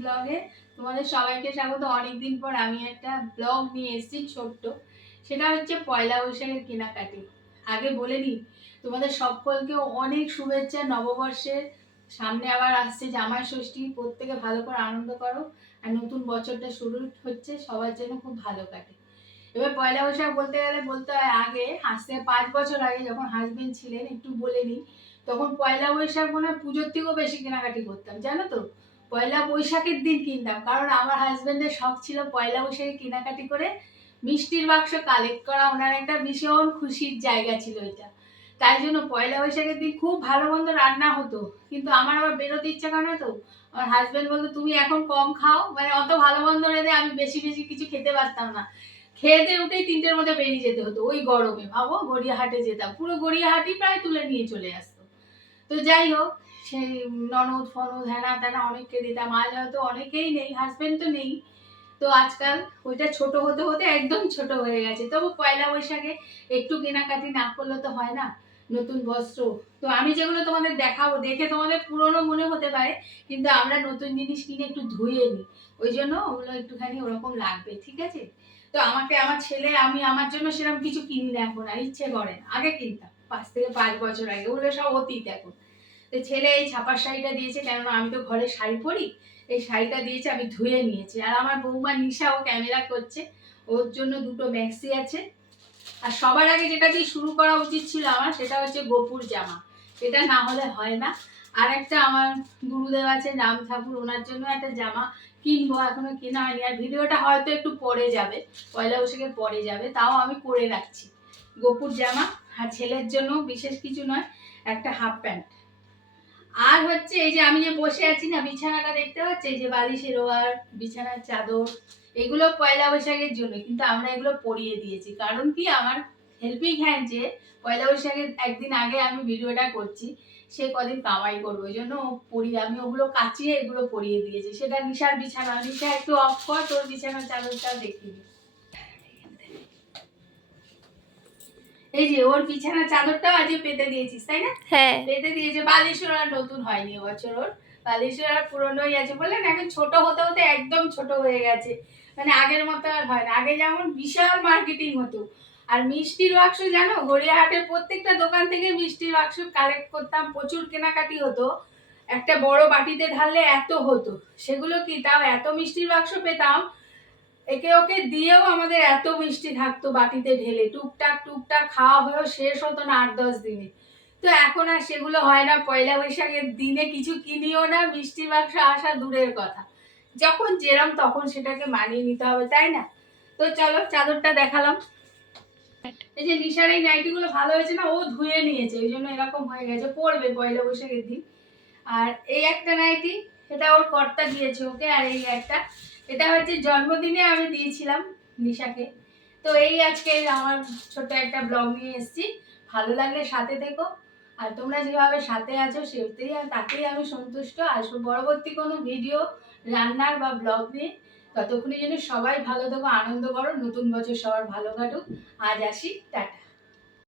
ব্লগে তোমাদের সবাইকে স্বাগত। অনেকদিন পর আমি একটা ব্লগ নিয়ে এসেছি ছোট্ট। সেটা হচ্ছে পয়লা বৈশাখের কেনাকাটি। আগে বলে নিই, তোমাদের সকলকে অনেক শুভেচ্ছা। নববর্ষের সামনে আবার আসছে জামাই ষষ্ঠী। প্রত্যেকে ভালো করে আনন্দ করো। আর নতুন বছরটা শুরু হচ্ছে, সবার জন্য খুব ভালো কাটে। এবার পয়লা বৈশাখ বলতে গেলে, বলতে হয় আগে, আসতে পাঁচ বছর আগে যখন হাজবেন্ড ছিলেন, একটু বলে নিই, তখন পয়লা বৈশাখ মনে হয় পুজোর থেকেও বেশি কেনাকাটি করতাম, জানো তো? পয়লা বৈশাখের দিন কিনতাম, কারণ আমার হাজবেন্ডের শখ ছিল পয়লা বৈশাখে কেনাকাটি করে মিষ্টির বাক্স কালেক্ট করা। ওনার একটা ভীষণ খুশির জায়গা ছিল এটা। তাই জন্য পয়লা বৈশাখের দিন খুব ভালো মন্দ রান্না হতো। কিন্তু আমার আবার বেরোতে ইচ্ছা করে না তো। আমার হাজবেন্ড বলতো, তুমি এখন কম খাও। মানে অত ভালো মন্দ রেঁধে আমি বেশি বেশি কিছু খেতে পারতাম না। খেতে উঠেই তিনটের মধ্যে বেরিয়ে যেতে হতো, ওই গরমে। ভাবো গড়িয়াহাটে যেতাম। পুরো গড়িয়াহাটি প্রায় তুলে নিয়ে চলে আসতো তো যাই হোক, সেই ননদ, ফনদ হ্যানা ত্যানা অনেককে দিতাম। আজ হয়তো অনেকেই নেই হাজবেন্ড তো নেই। তো আজকাল ওইটা ছোট হতে হতে একদম ছোট হয়ে গেছে। তবু পয়লা বৈশাখে একটু কেনাকাটি না করলে তো হয় না, নতুন বস্ত্র। তো আমি যেগুলো তোমাদের দেখাবো, দেখে তোমাদের পুরনো মনে হতে পারে, কিন্তু আমরা নতুন জিনিস কিনে একটু ধুয়ে নিই। ওই জন্য ওগুলো একটুখানি ওরকম লাগবে, ঠিক আছে? তো আমাকে, আমার ছেলে, আমি, আমার জন্য সেরকম কিছু কিনি না এখন, আর ইচ্ছে করে আগে কিনতাম। পাঁচ থেকে পাঁচ বছর আগে, ওগুলো সব অতীত এখন। তো ছেলে এই ছাপার শাড়িটা দিয়েছে, কেননা আমি তো ঘরে শাড়ি পরি, এই শাড়িটা দিয়েছে, আমি ধুয়ে নিয়েছি। আর আমার বৌমা নিশা, ও ক্যামেরা করছে, ওর জন্য দুটো ম্যাক্সি আছে। আর সবার আগে যেটা দিয়ে শুরু করা উচিত ছিল আমার, সেটা হচ্ছে গোপুর জামা। এটা না হলে হয় না। আর একটা আমার গুরুদেব আছে, রাম ঠাকুর, ওনার জন্য একটা জামা কিনবো, এখনও কেনা হয়নি। আর ভিডিওটা হয়তো একটু পরে যাবে, পয়লা বৈশাখের পরে যাবে, তাও আমি করে রাখছি। গোপুর জামা আর ছেলের জন্য বিশেষ কিছু নয়, একটা হাফ প্যান্ট আর হচ্ছে এই যে আমি যে বসে আছি না, বিছানাটা দেখতে পাচ্ছি? এই যে বালিশের ওয়ার বিছানার চাদর, এগুলো পয়লা বৈশাখের জন্য, কিন্তু আমরা এগুলো পরিয়ে দিয়েছি। কারণ কি? আমার হেল্পিং হ্যান্ড যে পয়লা বৈশাখের একদিন আগে আমি ভিডিওটা করছি, সে কদিন কামাই করব। ওই জন্য পরি আমি ওগুলো কাচিয়ে এগুলো পরিয়ে দিয়েছি। সেটা নিশার বিছানা। নিশা, একটু অফ কর, তোর বিছানার চাদরটা দেখিয়ে এই যে ওর বিছানার চাদরটাও আজকে পেতে দিয়েছিস তাই না? হ্যাঁ। পেতে দিয়েছে বালেশ্বর আর নতুন হয়নি এবছর ওর। বালেশ্বর আর পুরনোই আছে বললেন এখন ছোট হতে হতে একদম ছোট হয়ে গেছে। মানে আগের মতো আর হয় না আগে যেমন বিশাল মার্কেটিং হতো। আর মিষ্টির বাক্স জানো গড়িয়াহাটের প্রত্যেকটা দোকান থেকে মিষ্টির বাক্স কালেক্ট করতাম প্রচুর কেনাকাটি হতো। একটা বড় বাটিতে ঢাললে এত হতো। সেগুলো কি তাও এত মিষ্টির বাক্স পেতাম একে ওকে দিয়েও আমাদের এত মিষ্টি থাকতো, বাটিতে ঢেলে। টুকটাক টুকটাক খাওয়া হয়েও শেষ হতো না আট, দশ দিনে। তো এখন আর সেগুলো হয় না, পয়লা বৈশাখের দিনে কিছু কিনিও না মিষ্টির বাক্স আসা দূরের কথা। যখন যেরম তখন সেটাকে মানিয়ে নিতে হবে, তাই না? তো চলো, চাদরটা দেখালাম। এই যে নিশার এই নাইটিগুলো ভালো হয়েছে না, ও ধুয়ে নিয়েছে, ওই জন্য এরকম হয়ে গেছে পড়বে পয়লা বৈশাখের দিন। আর এই একটা নাইটি, এটা ওর কর্তা দিয়েছে ওকে, আর এই একটা এটা হচ্ছে জন্মদিনে আমি দিয়েছিলাম নিশাকে। তো এই আজকে আমার ছোট একটা ব্লগ নিয়ে এসেছি। ভালো লাগলে সাথে থেকো। আর তোমরা যেভাবে সাথে আছো সেটাই তাতেই আমি সন্তুষ্ট। আসব পরবর্তী কোনো ভিডিও, রান্নার বা ব্লগ নিয়ে, ততক্ষণের জন্য সবাই ভালো থেকো, আনন্দ করো, নতুন বছর সবার ভালো কাটুক। আজ আসি, টাটা।